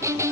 ရော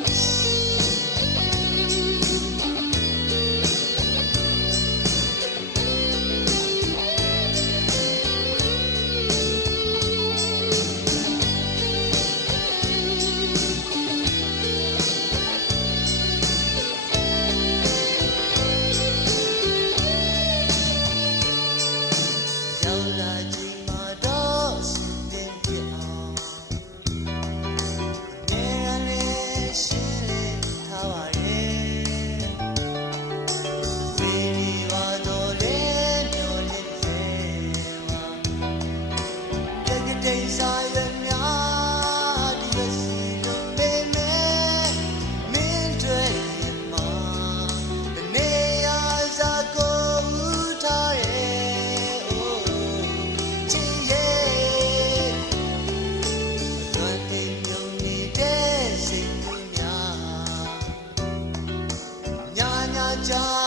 जा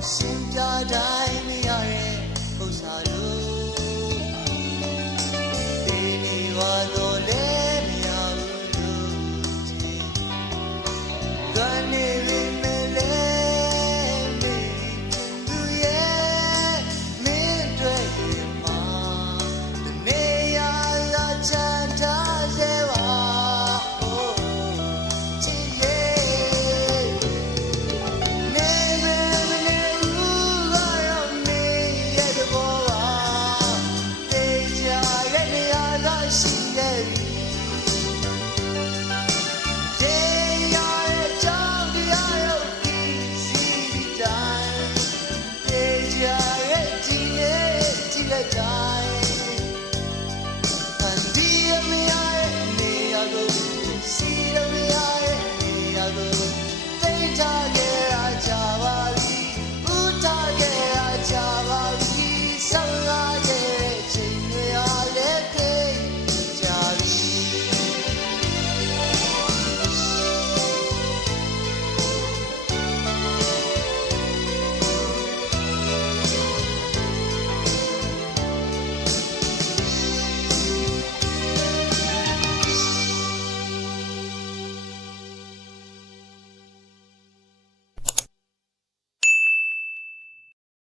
Seemed your time, your